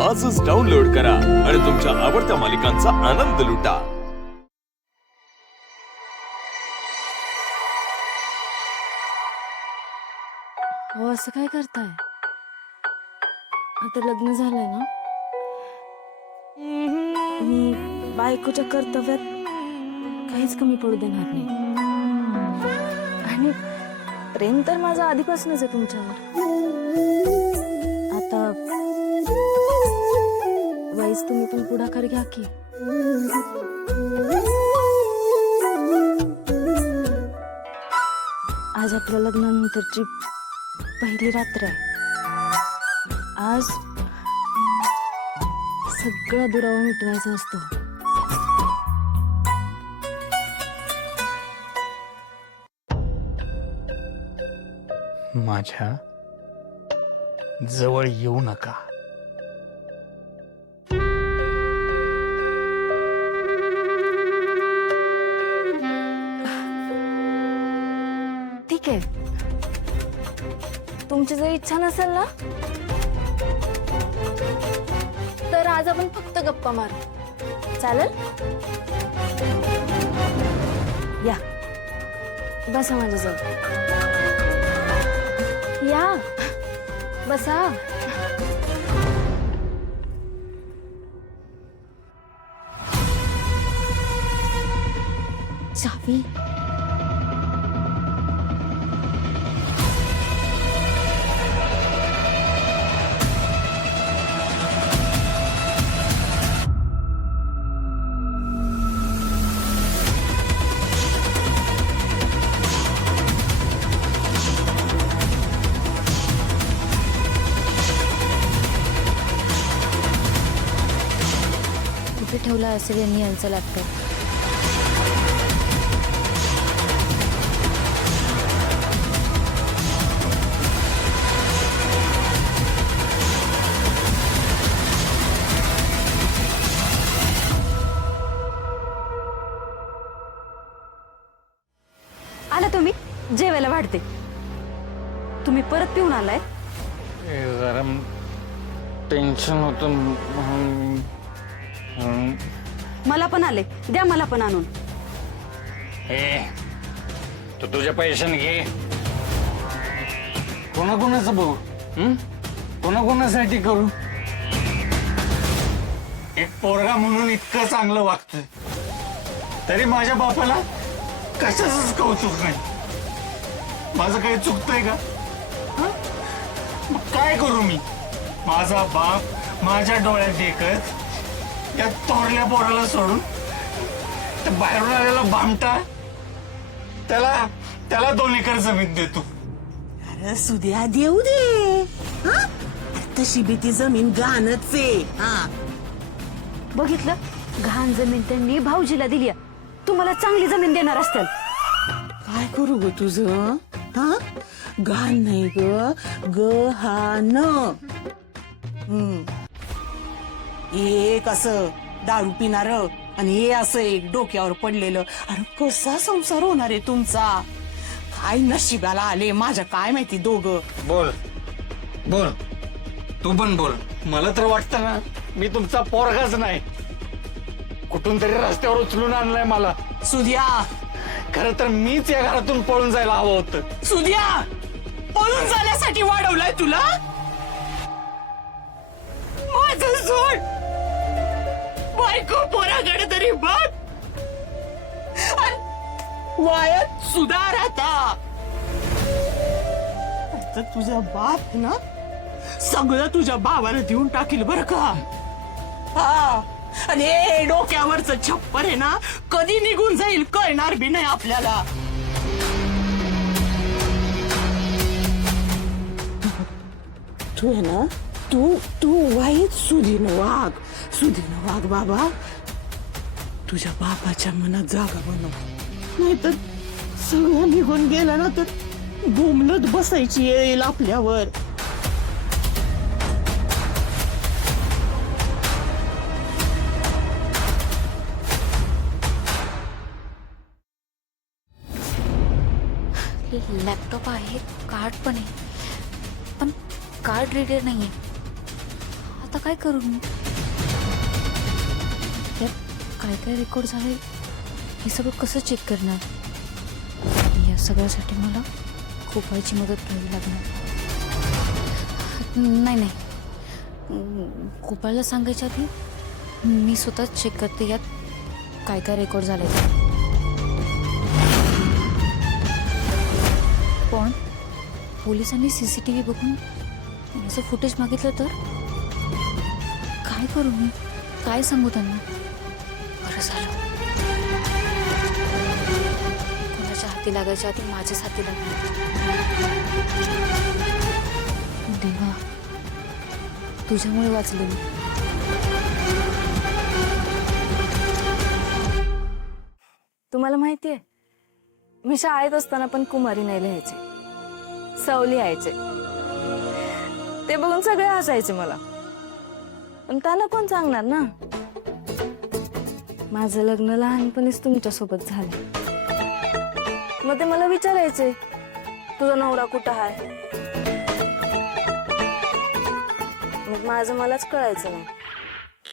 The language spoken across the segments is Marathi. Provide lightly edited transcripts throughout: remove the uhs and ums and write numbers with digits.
आजच डाउनलोड करा आणि तुमच्या आवडत्या मालिकांचा आनंद लुटा। हो असं काय करताय? आता लग्न झालंय ना, मी बायकोच्या कर्तव्यात काहीच कमी पडू देणार नाही। आणि प्रेम तर माझं आधीपासूनच आहे तुमच्यावर। आता वाईस तुम्ही पण पुढाकार घ्या की। आज आपल्या लग्नानंतरची पहिली रात्र आहे। आज सगळा दुरावा मिटवायचा असतो। माझ्या जवळ येऊ नका। ठीक आहे, तुमची जर इच्छा नसेल ना तर आज आपण फक्त गप्पा मारू, चालेल? या बसा माझ्याजवळ, या बसा। चावी कुठे ठेवला असेल यांनी यांचा लॅपटॉप? आला तुम्ही जेवायला वाढते। तुम्ही परत पिऊन आलाय? जरा टेन्शन होतं मला पण आले, द्या मला पण आणून। तू तुझ्या पैशाने घे। कोणाकोणाचं बघू? कोणाकोणासाठी करू? एक पोरगा म्हणून इतकं चांगलं वागतोय तरी माझ्या बापाला कशाचंच कौतुक नाही। माझं काही चुकतंय का? मग काय करू मी? माझा बाप माझ्या डोळ्यात देखत या थोरल्या पोराला सोडून त्या बाहेरून आलेला भामटा त्याला 2 एकर जमीन देतो। अरे सुद्या देऊ दे, तशी बी ती जमीन घाणच आहे। बघितलं, घाण जमीन त्यांनी भाऊजीला दिली, तुम्हाला चांगली जमीन देणार असतील। काय करू ग तुझं? घाण नाही ग, गहाण। एक असं दारू पिणार आणि हे असं एक डोक्यावर पडलेलं, अरे कसा संसार होणार आहे तुमचा? काय नशिबाला आले माझ्या, काय माहिती दोघं। बोल बोल, तू पण बोल। मला तर वाटतं ना मी तुमचा पोरगाच नाही, कुठून तरी रस्त्यावर उचलून आणलाय मला। सुद्या, खरं तर मीच या घरातून पळून जायला हवं होतं। सुद्या, पळून जाण्यासाठी वाढवलाय तुला? माझं सोड, बायको पोराकडे तरी बघ, वायात सुधार आता तुझा बाप ना सगळं तुझ्या भावाला देऊन टाकील बर का? आणि हे डोक्यावरच छप्पर आहे ना, कधी निघून जाईल कळणार बी नाही आपल्याला। तू आहे ना, तू वाईट सुधीनं वाघ बाबा। तुझ्या बापाच्या मनात जागा बनव, नाहीतर सगळं निघून गेलं ना तर बोंबलत बसायची येईल आपल्यावर। लॅपटॉप आहे, कार्ड पण आहे, पण कार्ड रीडर नाहीये। आता काय करू मी? त्यात काय काय रेकॉर्ड झाले हे सगळं कसं चेक करणार? या सगळ्यासाठी मला गोपाळची मदत घ्यावी लागणार. नाही, गोपाळला सांगायच्या आधी मी स्वतःच चेक करते यात काय काय रेकॉर्ड झाले. पण पोलिसांनी CCTV बघून याचं फुटेज मागितलं तर काय करू मी? काय सांगू त्यांना? बरं झालं कोणाच्या हाती लागायच्या आधी माझ्याच हाती लागली. देवा, तुझ्यामुळे वाचले मी. तुम्हाला माहितीये मी शाळेत असताना पण कुमारी नाही लिहायचे, सवली यायचे. ते बघून सगळे हसायचे मला, पण त्यांना कोण सांगणार ना. माझं लग्न लहानपणीच तुमच्या सोबत झालं. मग ते मला विचारायचे तुझा नवरा कुठं आहे. मग माझं मलाच कळायचं नाही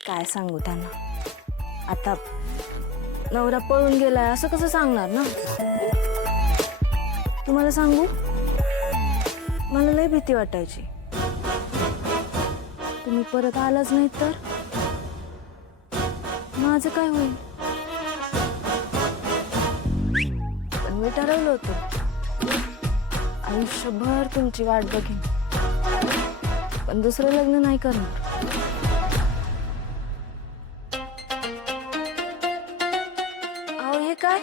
काय सांगू त्यांना. आता नवरा पळून गेलाय असं कसं सांगणार ना. तुम्हाला सांगू, मला लय भीती वाटायची. तुम्ही परत आलाच नाही तर माझं काय होईल. पण मी ठरवलं होतं आयुष्यभर तुमची वाट बघेन, पण दुसरं लग्न नाही करणार. अहो हे काय,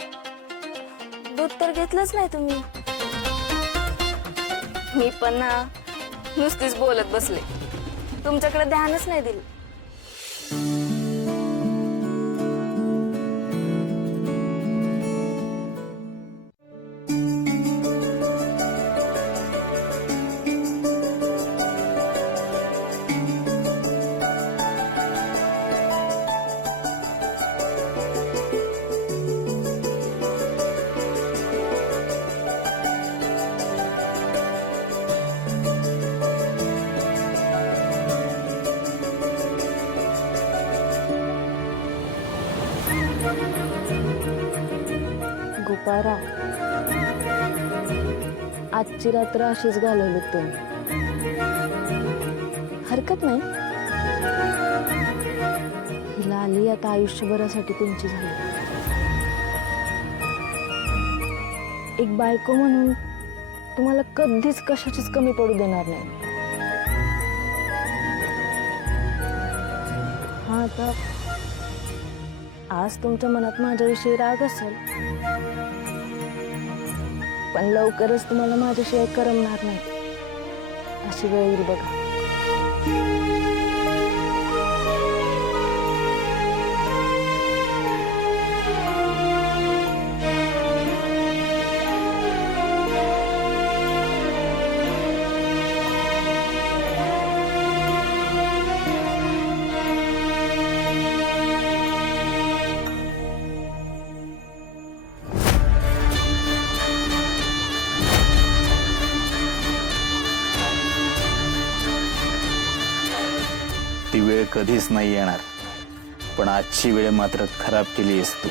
दूध तर घेतलंच नाही तुम्ही. मी पण ना नुसतीच बोलत बसले, तुमच्याकडे ध्यानच नाही दिलं. गोपाळराव, आजची रात्र अशीच घालवली तुम्ही. हरकत नाही, ही लाली आता आयुष्यभरासाठी तुमची झाली. एक बायको म्हणून तुम्हाला कधीच कशाचीच कमी पडू देणार नाही. हा, आता आज तुमच्या मनात माझ्याविषयी राग असेल, पण लवकरच तुम्हाला माझ्याशिवाय करमणार नाही अशी वेळ येईल बघा. ती वेळ कधीच नाही येणार, पण आजची वेळ मात्र खराब केली आहेस तू.